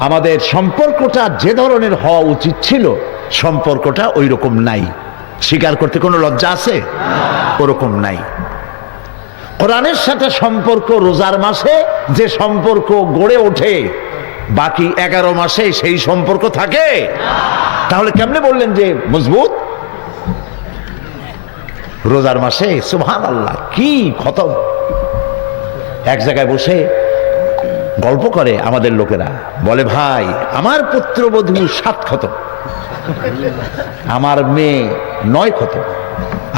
আমাদের সম্পর্কটা যে ধরনের হওয়া উচিত ছিল, সম্পর্কটা ওই রকম নাই। স্বীকার করতে কোনো লজ্জা আছে? ওরকম নাই। কোরআনের সাথে সম্পর্ক রোজার মাসে যে সম্পর্ক গড়ে ওঠে, বাকি এগারো মাসে সেই সম্পর্ক থাকে। তাহলে কেমনে বললেন যে মজবুত? রোজার মাসে সুহান আল্লাহ কি খতম। এক জায়গায় বসে গল্প করে আমাদের লোকেরা। বলে, ভাই, আমার পুত্রবধূ সাত খতম আমার মেয়ে নয় ক্ষত।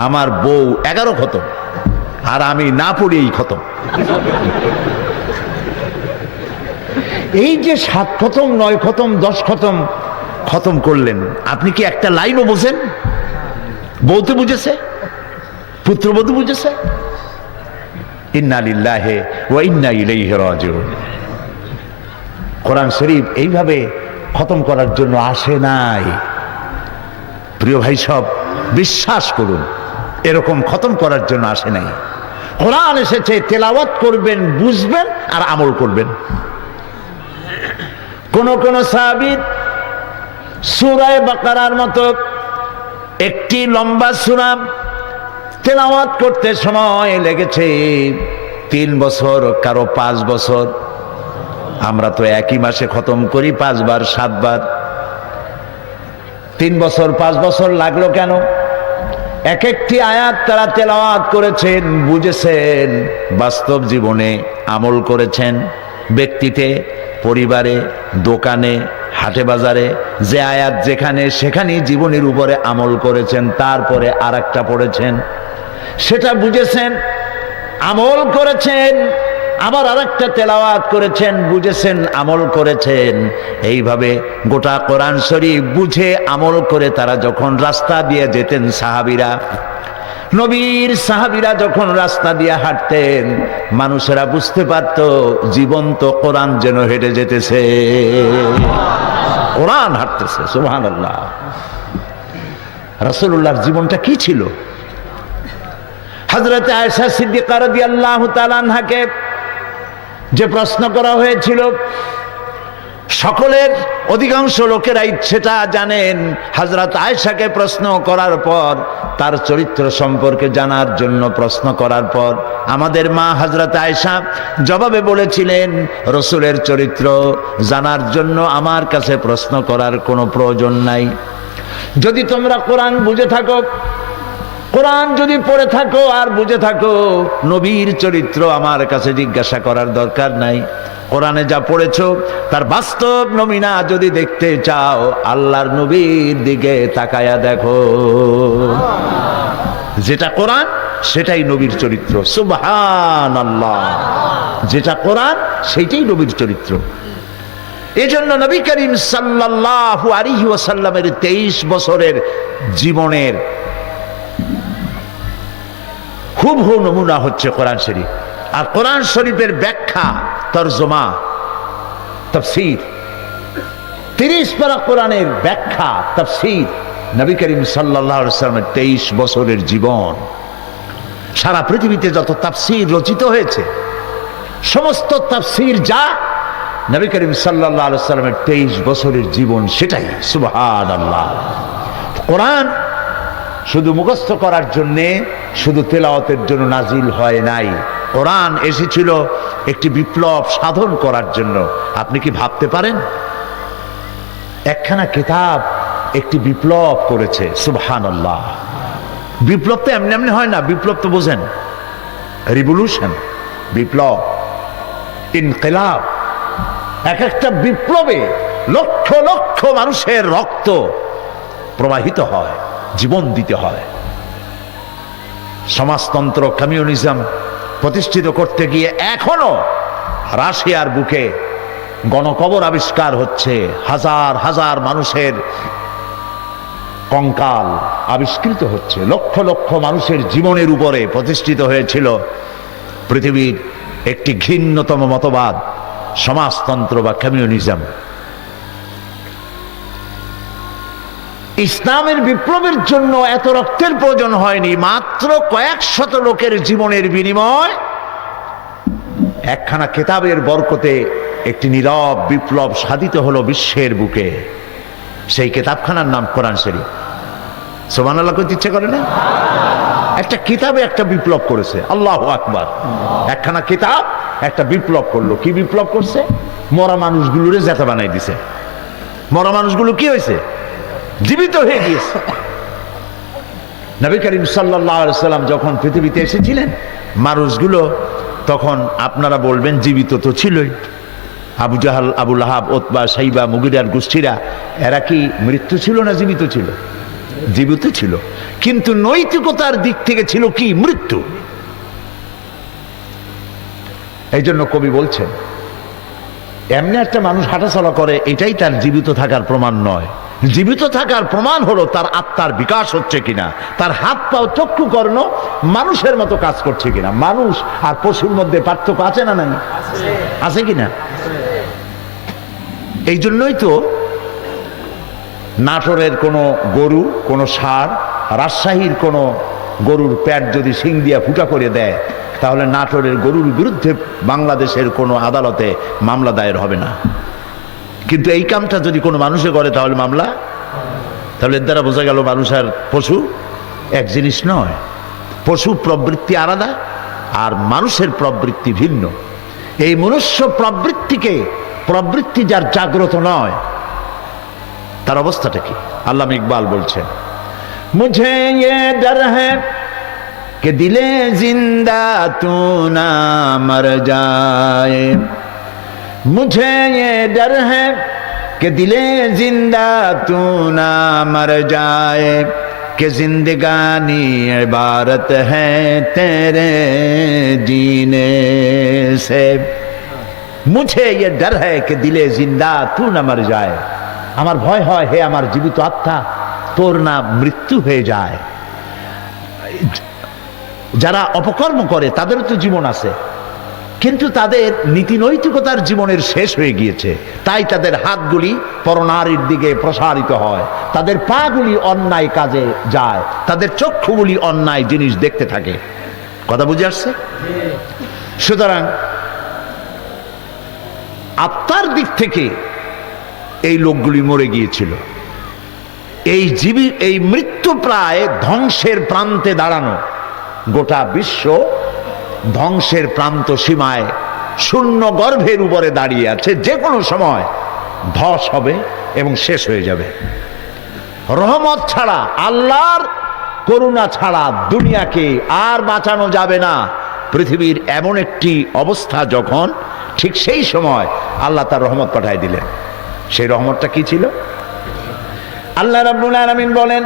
আমার বউ এগারো খতম আর আমি না পড়িয়েই খতম এই যে সাত খতম নয় খতম দশ খতম খতম করলেন, আপনি কি একটা লাইনও বোঝেন? বউতে বুঝেছে? পুত্রবধূ বুঝেছে? ইন্না লিল্লাহে ও ইন্না ইলাইহি রাজিউন। কোরআন শরীফ এইভাবে খতম করার জন্য আসে নাই। প্রিয় ভাই সব, বিশ্বাস করুন, এরকম খতম করার জন্য আসে নাই। কোরআন এসেছে, তেলাওয়াত করবেন, বুঝবেন আর আমল করবেন। কোন কোন সাহাবিদ সুরায় বাকারার মতো একটি লম্বা সুরাম তেলাওয়াত করতে সময় লেগেছে। তিন বছর, কারও পাঁচ বছর। আমরা তো একই মাসে খতম করি, পাঁচবার, সাতবার। তিন বছর, পাঁচ বছর লাগল কেন? এক একটি আয়াত তারা তেলাওয়াত করেছেন, বুঝেছেন, বাস্তব জীবনে আমল করেছেন। ব্যক্তিতে, পরিবারে, দোকানে, হাটে বাজারে, যে আয়াত যেখানে, সেখানেই জীবনের উপরে আমল করেছেন, তারপরে আর একটা পড়েছেন। সেটা বুঝেছেন, আমল করেছেন আবার আরেকটা তেলাওয়াত করেছেন, বুঝেছেন, আমল করেছেন। এইভাবে গোটা কোরআন শরীফ বুঝে আমল করে তারা যখন রাস্তা দিয়ে যেতেন সাহাবিরা, নবীর সাহাবিরা যখন রাস্তা দিয়ে হাঁটতেন, মানুষেরা বুঝতে পারত জীবন্ত কোরআন যেন হেঁটে যেতেছে। কোরআন হাঁটতেছে সুহান আল্লাহ রাসুল্লাহর জীবনটা কি ছিল? হজরত আয়সা সিদ্দিকার রাদিয়াল্লাহু তাআলা আনহাকে যে প্রশ্ন করা হয়েছিল, সকলের অধিকাংশ লোকেরা ইচ্ছেটা জানেন। হজরত আয়সাকে প্রশ্ন করার পর, তার চরিত্র সম্পর্কে জানার জন্য প্রশ্ন করার পর, আমাদের মা হজরত আয়সা জবাবে বলেছিলেন, রসুলের চরিত্র জানার জন্য আমার কাছে প্রশ্ন করার কোনো প্রয়োজন নাই। যদি তোমরা কোরআন বুঝে থাকো কোরআন যদি পড়ে থাকো আর বুঝে থাকো, নবীর চরিত্র আমার কাছে জিজ্ঞাসা করার দরকার নাই। কোরআনে যা পড়েছ, তার বাস্তব নমিনা যদি দেখতে চাও, আল্লাহর নবীর দিকে তাকায়া দেখো। যেটা কোরআন, সেটাই নবীর চরিত্র। সুবহান আল্লাহ যেটা কোরআন, সেইটাই নবীর চরিত্র। এজন্য নবী করিম সাল্লাল্লাহু আলাইহি ওয়াসাল্লামের তেইশ বছরের জীবনের খুব হু নমুনা হচ্ছে কোরআন শরীফ। আর কোরআন শরীফের ব্যাখ্যা, তর্জমা, তফসির। তিরিশ পারা কোরআনের ব্যাখ্যা, তফসির। নবী করিম সাল্লামের তেইশ বছরের জীবন। সারা পৃথিবীতে যত তাফসির রচিত হয়েছে, সমস্ত তাফসির যা নবী করিম সাল্লাহ সাল্লামের তেইশ বছরের জীবন, সেটাই। সুবহান আল্লাহ কোরআন শুধু মুখস্থ করার জন্যে, শুধু তেলাওয়াতের জন্য নাজিল হয় নাই। কোরআন এসেছিল একটি বিপ্লব সাধন করার জন্য। আপনি কি ভাবতে পারেন? একখানা কিতাব একটি বিপ্লব করেছে সুবহান বিপ্লব তো এমনি এমনি হয় না, বিপ্লব তো বোঝেন। রিভলিউশন বিপ্লব, ইনকিলাব। এক একটা বিপ্লবে লক্ষ লক্ষ মানুষের রক্ত প্রবাহিত হয়। জীবন দিতে হয়। সমাজতন্ত্র কমিউনিজম প্রতিষ্ঠিত করতে গিয়ে এখনও রাশিয়ার বুকে গণকবর আবিষ্কার হচ্ছে। হাজার হাজার মানুষের কঙ্কাল আবিষ্কৃত হচ্ছে। লক্ষ লক্ষ মানুষের জীবনের উপরে প্রতিষ্ঠিত হয়েছিল পৃথিবীর একটি ঘৃণ্যতম মতবাদ, সমাজতন্ত্র বা কমিউনিজম। ইসলামের বিপ্লবের জন্য এত রক্তের প্রয়োজন হয়নি, মাত্র কয়েক শত লোকের জীবনের বিনিময়। একখানা কেতাবের বরকতে একটি নীরব বিপ্লব সাধিত হলো বিশ্বের বুকে। সেই কেতাবখানার নাম কোরআন শরীফ। সোমান আল্লাহ করতে ইচ্ছে করে না? একটা কিতাবে একটা বিপ্লব করেছে, আল্লাহ আকবার। একখানা কিতাব একটা বিপ্লব করল। কি বিপ্লব করছে? মরা মানুষগুলোরে জেতা বানাই দিছে। মরা মানুষগুলো কি হয়েছে? জীবিত হয়ে গিয়েছে। নবী করিম সাল্লাহ সাল্লাম যখন পৃথিবীতে এসেছিলেন, মানুষগুলো তখন আপনারা বলবেন, জীবিত তো ছিলই। আবু জাহাল আবুল আহাব ওতবা সাইবা, মুগিরার গোষ্ঠীরা, এরা কি মৃত্যু ছিল না জীবিত ছিল? জীবিত ছিল। কিন্তু নৈতিকতার দিক থেকে ছিল কি? মৃত্যু। এই জন্য কবি বলছেন, এমনি একটা মানুষ হাঁটাচলা করে, এটাই তার জীবিত থাকার প্রমাণ নয়। জীবিত থাকার প্রমাণ হলো তার আত্মার বিকাশ হচ্ছে কিনা। তার হাত পাও চক্ষু কর্ণ মানুষের মতো কাজ করছে কিনা। মানুষ আর পশুর মধ্যে পার্থক্য আছে না নাই? আছে কিনা? এই জন্যই তো নাটোরের কোনো গরু, কোনো সার রাজশাহীর কোনো গরুর প্যাট যদি সিং দিয়া ফুটা করে দেয়, তাহলে নাটোরের গরুর বিরুদ্ধে বাংলাদেশের কোনো আদালতে মামলা দায়ের হবে না। কিন্তু এই কামটা যদি কোনো মানুষে করে, তাহলে মামলা? তাহলে এর দ্বারা বোঝা গেল মানুষ আর পশু এক জিনিস নয়। পশু প্রবৃত্তি আলাদা আর মানুষের প্রবৃত্তি ভিন্ন। এই মনুষ্য প্রবৃত্তিকে প্রবৃত্তি যার জাগ্রত নয়, তার অবস্থাটা কি? আল্লাহ ইকবাল বলছেন, মুঝে ডর হ্যাঁ দিলে জিন্দা তু না মর যায়। मुझे ये डर है कि दिले जिंदा तू ना मर जाए कि जिंदगानी इबारत है तेरे जीने से মুঝে ये डर है कि दिले जिंदा तू ना मर जाए আমার ভয় হয় হে আমার জীবিত আত্মা তোর না মৃত্যু হয়ে যায় যারা অপকর্ম করে তাদেরও তো জীবন আছে কিন্তু তাদের নীতি নৈতিকতার জীবনের শেষ হয়ে গিয়েছে। তাই তাদের হাতগুলি পরনারীর দিকে প্রসারিত হয়। তাদের পাগুলি অন্যায় কাজে যায়। তাদের চক্ষুগুলি অন্যায় জিনিস দেখতে থাকে। কথা বুঝে আসছে? সুতরাং আত্মার দিক থেকে এই লোকগুলি মরে গিয়েছিল। এই জীবী, এই মৃত্যু প্রায় ধ্বংসের প্রান্তে দাঁড়ানো। গোটা বিশ্ব ধ্বংসের প্রান্ত সীমায় শূন্য গর্ভের উপরে দাঁড়িয়ে আছে, যে কোনো সময় ধস হবে এবং শেষ হয়ে যাবে। রহমত ছাড়া, আল্লাহর করুণা ছাড়া দুনিয়াকে আর বাঁচানো যাবে না। পৃথিবীর এমন একটি অবস্থা যখন, ঠিক সেই সময় আল্লাহ তার রহমত পাঠায় দিলেন। সেই রহমতটা কি ছিল? আল্লাহ রাব্বুল আলামিন বলেন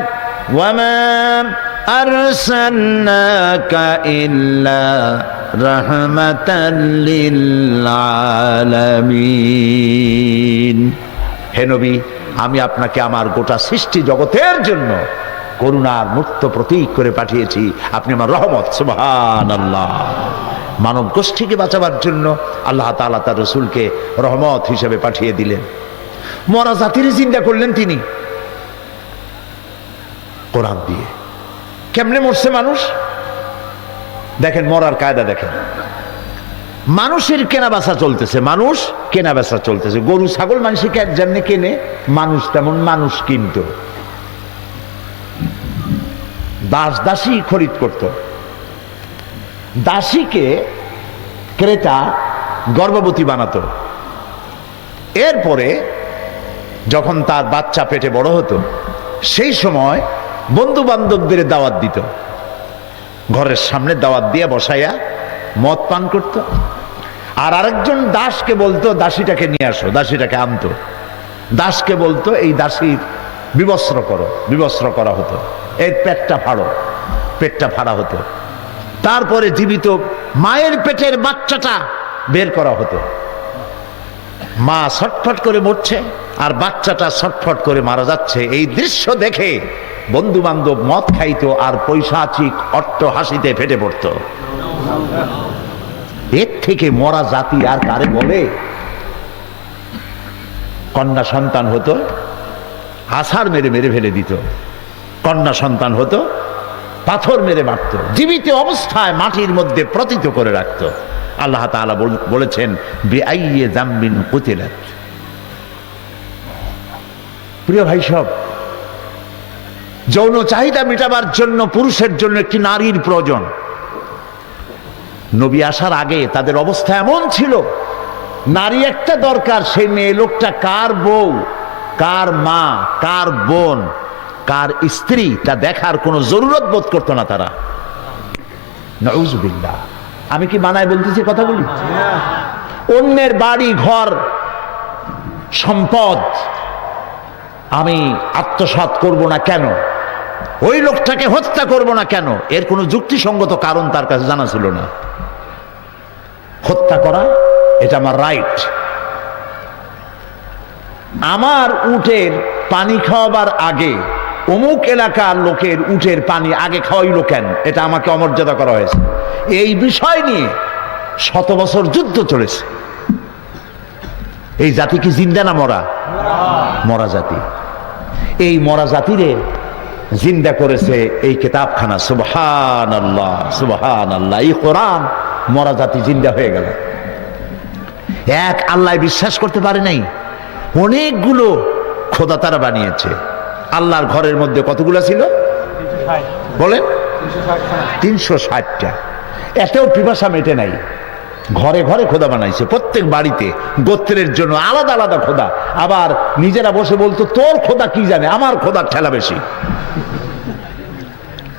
রাহমাতাল লিল আলামিন হে নবী, আমি আপনাকে আমার গোটা সৃষ্টি জগতের জন্য করুণার মুক্ত প্রতীক করে পাঠিয়েছি। আপনি আমার রহমত সুবহান আল্লাহ মানব গোষ্ঠীকে বাঁচাবার জন্য আল্লাহ তাআলা তার রসুলকে রহমত হিসেবে পাঠিয়ে দিলেন। মরা জাতির চিন্তা করলেন তিনি। কোরআন দিয়ে। কেমনে মরছে মানুষ? দেখেন, মরার কায়দা দেখেন। মানুষের কেনা বেচা চলতেছে, মানুষ কেনা বেচা চলতেছে। গরু, ছাগল মানুষকে যেমনি কেনে, মানুষ তেমন মানুষ কিনত। দাস দাসী খরিদ করত। দাসীকে ক্রেতা গর্ভবতী বানাতো। এরপরে যখন তার বাচ্চা পেটে বড় হতো, সেই সময় বন্ধু বান্ধবদের দাওয়াত দিত। ঘরের সামনে দাওয়াত দিয়ে বসাইয়া মদ পান করত। আর আরেকজন দাসকে বলতো, দাসীটাকে নিয়ে আসো, দাসীটাকে আনতো। দাসকে বলতো, এই দাসীর বিবস্ত্র করো, বিবস্ত্র করা হতো। এর পেটটা ফাড়ো, পেটটা ফাড়া হতো। তারপরে জীবিত মায়ের পেটের বাচ্চাটা বের করা হতো। মা ছটফট করে মরছে আর বাচ্চাটা ছটফট করে মারা যাচ্ছে। এই দৃশ্য দেখে বন্ধু বান্ধব মদ খাইত আর পৈশাচিক অট্ট হাসিতে ফেটে পড়ত। এর থেকে মরা জাতি আর কারে বলে? কন্যা সন্তান হতো আছাড় মেরে মেরে ফেলে দিত। কন্যা সন্তান হতো, পাথর মেরে মারত। জীবিত অবস্থায় মাটির মধ্যে প্রতীত করে রাখত। আল্লাহ বল- বলেছেন, বেআইয়ে জাম্বিন কুতিলাত। প্রিয় ভাই সব, যৌন চাহিদা মেটাবার জন্য পুরুষের জন্য একটি নারীর প্রয়োজন। নবী আসার আগে তাদের অবস্থা এমন ছিল, নারী একটা দরকার, সেই মেয়ে লোকটা কার বউ, কার মা, কার বোন, কার স্ত্রী, তা দেখার কোনো জরুরত বোধ করতো না তারা। নউজুবিল্লাহ। আমি কি মানায় বলতেছি কথাগুলি? অন্যের বাড়ি, ঘর, সম্পদ আমি আত্মসাৎ করব না কেন? ওই লোকটাকে হত্যা করব না কেন? এর কোনো যুক্তিসঙ্গত কারণ তার কাছে জানা ছিল না। হত্যা করা, এটা আমার রাইট আমার উটের পানি খাওয়াবার আগে অমুক এলাকার লোকের উটের পানি আগে খাওয়াইলো কেন? এটা আমাকে অমর্যাদা করা হয়েছে। এই বিষয় নিয়ে শত বছর যুদ্ধ চলেছে। এই জাতি কি জিন্দা না মরা? মরা জাতি। এই মরা জাতিরে জিন্দা করেছে এই কেতাবখানা। সুবহান আল্লাহ সুবহান আল্লাহ এই কোরআন মরা জাতি জিন্দা হয়ে গেল। এক আল্লাহ বিশ্বাস করতে পারে নাই। অনেকগুলো খোদা তারা বানিয়েছে। আল্লাহর ঘরের মধ্যে কতগুলো ছিল? বলেন। তিনশো ষাটটা। এতেও পিপাসা মেটে নাই। ঘরে ঘরে খোদা বানাইছে। প্রত্যেক বাড়িতে গোত্রের জন্য আলাদা আলাদা খোদা। আবার নিজেরা বসে বলতো তোর খোদা কি জানে? আমার খোদার ঠেলা বেশি।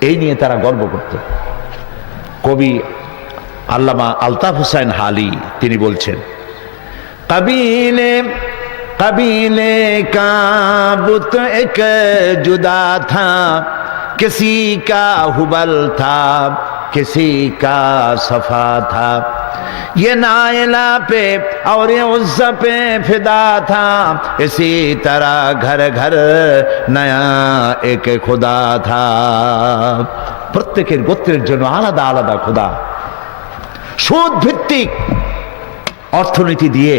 এই নিয়ে তারা গর্ব করত। কবি আল্লামা আলতাফ হুসাইন হালি তিনি বলছেন কবিলে কবিলে का बुत एक जुदा था किसी का हुबल था किसी का सफा था ये नायला पे और ये उज्जा पे फिदा था इसी तरह घर घर नया एक खुदा था প্রত্যেকের গোত্রের জন্য আলাদা আলাদা খোদা সুদ ভিত্তিক অর্থনীতি দিয়ে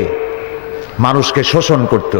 মানুষকে শোষণ করত।